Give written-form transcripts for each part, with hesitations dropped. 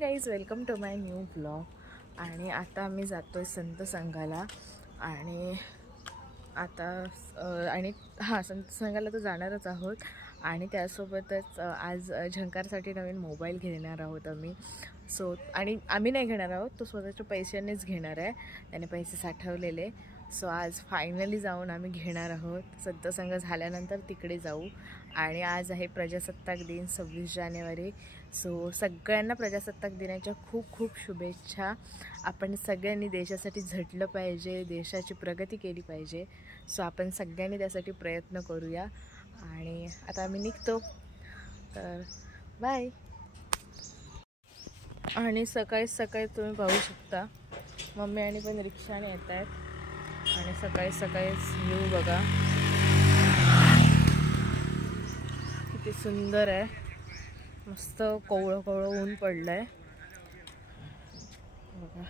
Guys, welcome to my new blog. आणि आता आम्ही जातोय संत संघाला. आणि संत संघाला तर जाणारच आहोत. आणि त्यासोबतच आज झंकारसाठी नवीन मोबाईल घेणार आहोत आम्ही. आणि आम्ही नाही घेणार आहोत, तो स्वतःच्या पैशानेच घेणार आहे, त्याने पैसे साठवलेले. आज फायनली जाऊन आम्ही घेणार आहोत. संत संघ झाल्यानंतर तिकडे जाऊ. आणि आज आहे प्रजासत्ताक दिन, 26 जानेवारी. सगळ्यांना प्रजासत्ताक दिनाच्या खूप खूप शुभेच्छा. आपण सगळ्यांनी देशासाठी झटलं पाहिजे, देशाची प्रगती केली पाहिजे. आपण सगळ्यांनी त्यासाठी प्रयत्न करूया. आणि आता आम्ही निघतो, तर बाय. आणि सकाळी सकाळी तुम्ही पाहू शकता मम्मी आणि पण रिक्षाने येत आहेत. आणि सकाळी सकाळीच व्ह्यू बघा किती सुंदर आहे. मस्त कोवळं कोवळं ऊन पडलंय बघा.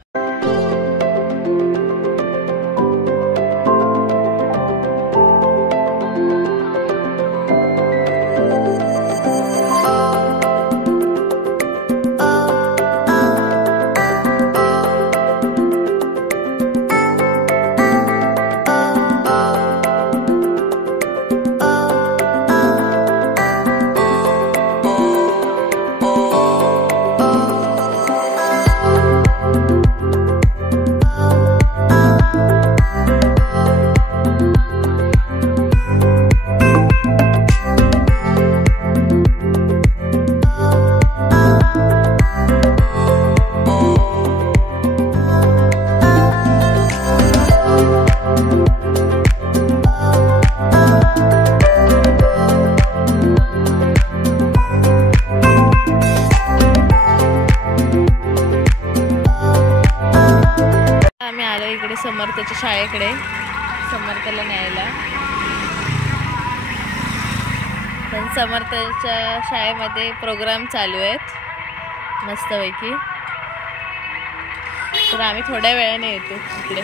इकडे समर्थच्या शाळेकडे समर्थला न्यायला. पण समर्थच्या शाळेमध्ये प्रोग्राम चालू आहेत मस्तपैकी. तर आम्ही थोड्या वेळाने येतो इकडे.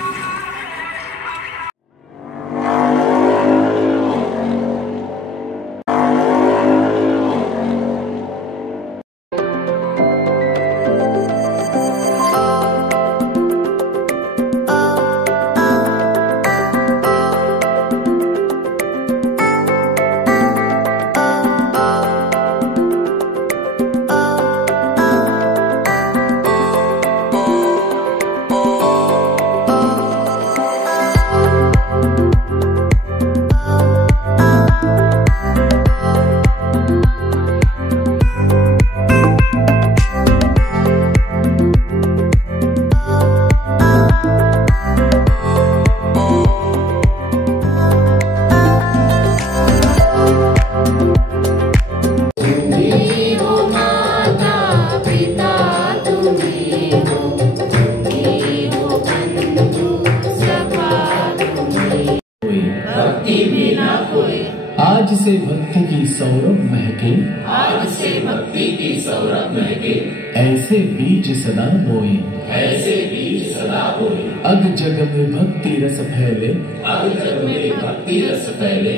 आज से भक्ति की सौरभ महके, आज से भक्ति की सौरभ महके, ऐसे बीज सदा बोए, ऐसे बीज सदा बोए। अग जग में भक्ति रस फैले, अग जग में भक्ति रस फैले।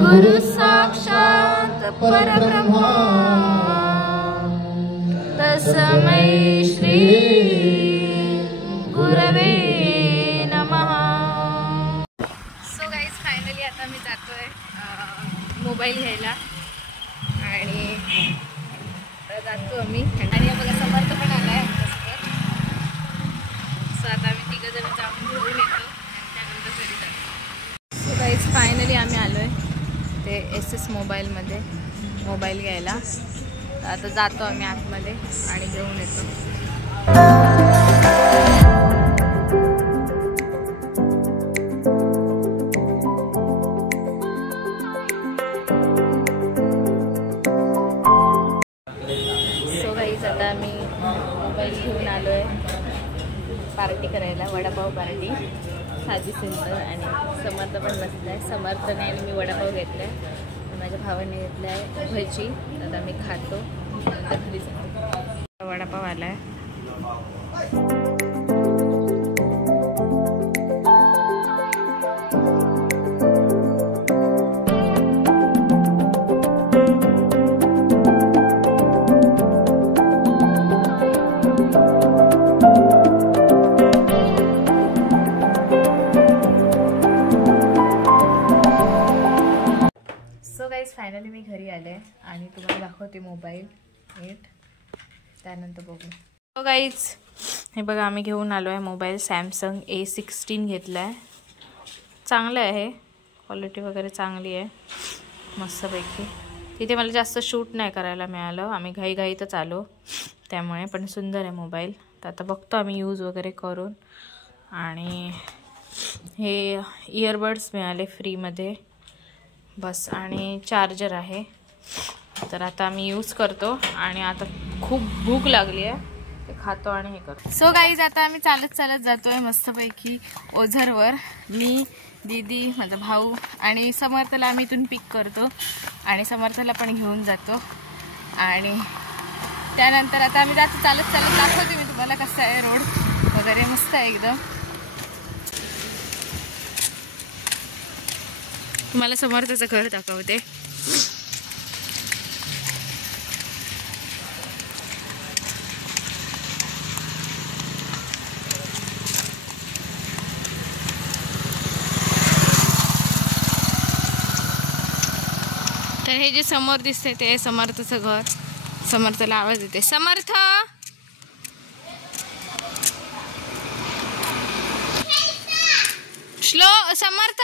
गुरु साक्षात परब्रह्मा तस्मै श्री गुरवे नमः. गाईज, फायनली आता मी जातोय मोबाईल घ्यायला. आणि जातो आम्ही. आणि बघा समर्थ पण आलाय आमच्यासोबत. आता आम्ही तिघं जण जाऊन घेऊन येतो आणि त्यानंतर घरी जातो. गाईज, फायनली आम्ही आलोय ते SS मोबाईलमध्ये मोबाईल घ्यायला. आता जातो आम्ही आतमध्ये आणि घेऊन येतो. आता मी मोबाईल घेऊन आलो आहे पार्टी करायला, वडापाव पार्टी साधी सिंपल. आणि समर्थ पण बसला आहे. समर्थने आणि मी वडापाव घेतला आहे, माझ्या भावाने घेतला आहे भजी. आता मी खातो, नंतर घरी जातो. वडापाव आला आहे. दाखवते मोबाईल नीट, त्यानंतर बघू. हो गाईज, हे बघा आम्ही घेऊन आलो आहे मोबाईल. सॅमसंग A16 घेतला आहे. चांगलं आहे, क्वालिटी वगैरे चांगली आहे मस्तपैकी. तिथे मला जास्त शूट नाही करायला मिळालं, आम्ही घाईघाईतच आलो त्यामुळे. पण सुंदर आहे मोबाईल. तर आता बघतो आम्ही यूज वगैरे करून. आणि हे इयरबड्स मिळाले फ्रीमध्ये बस, आणि चार्जर आहे. तर आता आम्ही यूज करतो. आणि आता खूप भूक लागली आहे, ते खातो आणि हे करतो. सो गाईज, आता आम्ही चालत चालत जातोय मस्तपैकी ओझरवर. मी, दीदी, माझा भाऊ आणि समर्थला आम्ही इथून पिक करतो आणि समर्थला पण घेऊन जातो. आणि त्यानंतर आता आम्ही जातो चालत चालत. दाखवते मी तुम्हाला कसं आहे रोड वगैरे, मस्त आहे एकदम. तुम्हाला समर्थचं घर दाखवते. तर हे जे समोर दिसते ते समर्थचं घर. समर्थला आवाज येते, समर्थ श्लो, समर्थ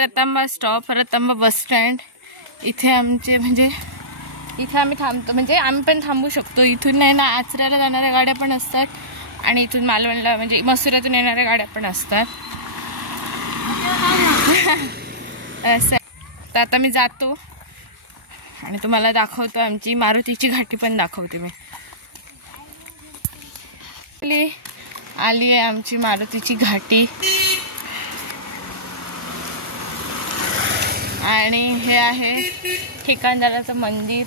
रतांबा स्टॉप, रतांबा बस स्टँड. इथे आमचे म्हणजे इथे आम्ही थांबतो, म्हणजे आम्ही पण थांबू शकतो. इथून नाही ना आचऱ्याला जाणाऱ्या गाड्या पण असतात आणि इथून मालवणला म्हणजे मसुऱ्यातून येणाऱ्या गाड्या पण असतात. असं. तर आता मी जातो आणि तुम्हाला दाखवतो. आमची मारुतीची घाटी पण दाखवते मी. आली आहे आमची मारुतीची घाटी. आणि हे आहे ठिकाणदाराचं मंदिर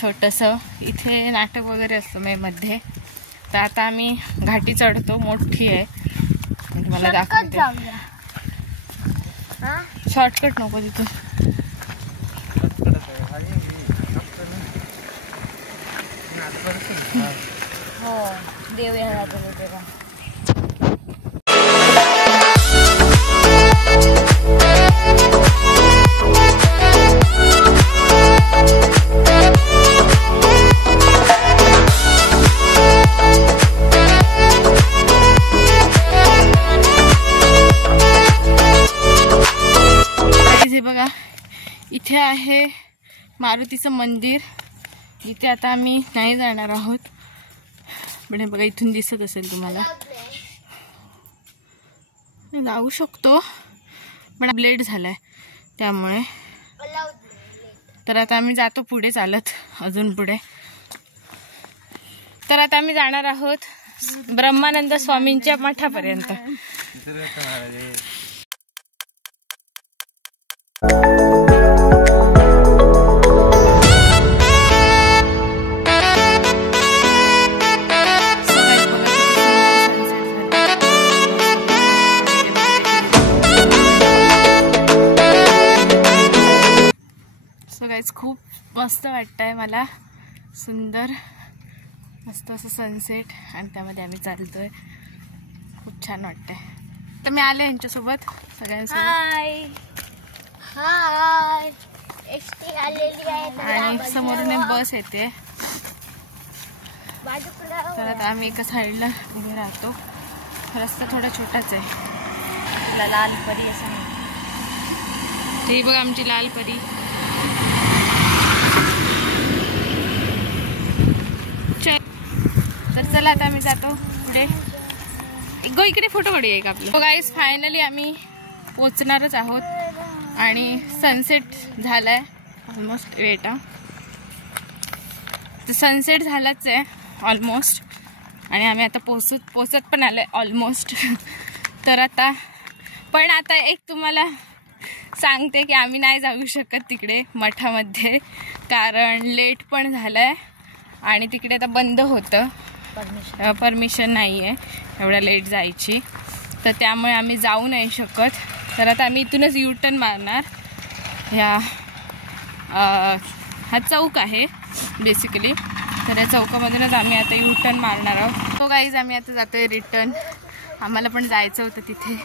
छोटंसं. इथे नाटक वगैरे असतं मध्ये. तर आता आम्ही घाटी चढतो, मोठी आहे. तुम्हाला दाखवते. शॉर्टकट नको तिथून. हो, देव या तेव्हा. इथे आहे मारुतीचं मंदिर. इथे आता आम्ही नाही जाणार आहोत, पण हे बघा इथून दिसत असेल तुम्हाला. जाऊ शकतो पण ब्लेड झालाय त्यामुळे. तर आता आम्ही जातो पुढे चालत, अजून पुढे. तर आता आम्ही जाणार आहोत ब्रह्मानंद स्वामींच्या मठापर्यंत. खूप मस्त वाटतंय मला. सुंदर मस्त असं सनसेट आणि त्यामध्ये आम्ही चालतोय. खूप छान वाटतंय. तर मी आले यांच्यासोबत सगळ्यांसोबत. हाय एसटी आलेली आहे आणि समोरून एक बस येते. तर आता आम्ही एका साईडला उभे राहतो. रस्ता थोडा छोटाच आहे. लाल परी असं ते बघा आमची लाल परी. तर चला आता आम्ही जातो पुढे. एक इकडे फोटो काढूया एक आपलं. गाईस, फायनली आम्ही पोचणारच आहोत आणि सनसेट झालाय ऑलमोस्ट. वेट, तर सनसेट झालाच आहे ऑलमोस्ट आणि आम्ही आता पोचत पण आलोय ऑलमोस्ट. तर आता पण आता एक तुम्हाला सांगते की आम्ही नाही जाऊ शकत तिकडे मठामध्ये, कारण लेट पण झालाय आणि तिकडे आता बंद होतं. परमिशन नाही आहे एवढ्या लेट जायची, तर त्यामुळे आम्ही जाऊ नाही शकत. तर आता आम्ही इथूनच यू टर्न मारणार. हा चौक आहे बेसिकली, तर या चौकामधूनच आम्ही आता यू टर्न मारणार आहोत. तो गाईज आम्ही आता जातो आहे रिटर्न. आम्हाला पण जायचं होतं तिथे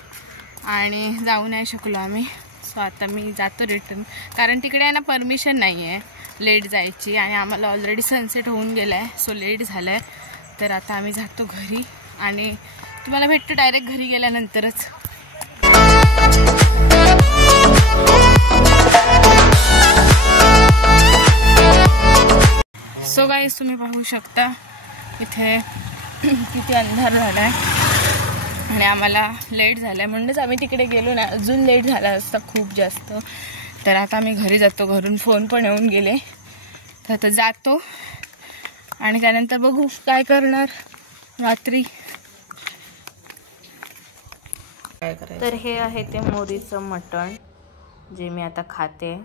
आणि जाऊ नाही शकलो आम्ही. सो आता मी जातो रिटर्न, कारण तिकडे आहे ना परमिशन नाही आहे लेट जायची आणि आम्हाला ऑलरेडी सनसेट होऊन गेला आहे. सो लेट झालं आहे, तर आता आम्ही जातो घरी आणि तुम्हाला भेटतो डायरेक्ट घरी गेल्यानंतरच. सो गाईस तुम्ही पाहू शकता इथे किती अंधार झाला आहे आणि आम्हाला लेट झालं आहे, म्हणूनच आम्ही तिकडे गेलो ना, अजून लेट झाला असता खूप जास्त. तर आता आम्ही घरी जातो. घरून फोन पण येऊन गेले, तर आता जातो आणि त्यानंतर बघू काय करणार रात्री. तर हे आहे ते मोरीचं मटण जे मी आता खाते.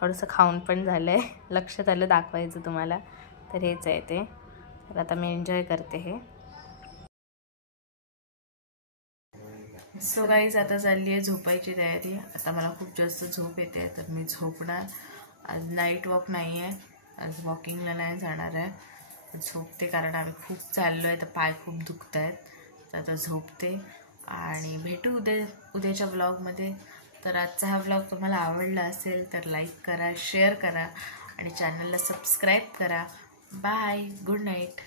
थोडंसं खाऊन पण झालं आहे, लक्षात आलं दाखवायचं तुम्हाला. तर हेच आहे ते. तर आता मी एन्जॉय करते हे. सो गाईज आता चालली आहे झोपायची तयारी. आता मला खूप जास्त झोप येते, तर मी झोपणार. आज नाईट वॉक नाही आहे, आज वॉकिंगला नाही जाणार आहे. झोपते कारण आम्ही खूप चाललो आहे, तर पाय खूप दुखत आहेत. तर आता झोपते आणि भेटू उद्याच्या व्लॉगमध्ये. तर आजचा हा व्लॉग तुम्हाला आवडला असेल तर लाईक करा, शेअर करा आणि चॅनलला सबस्क्राईब करा. Bye, good night.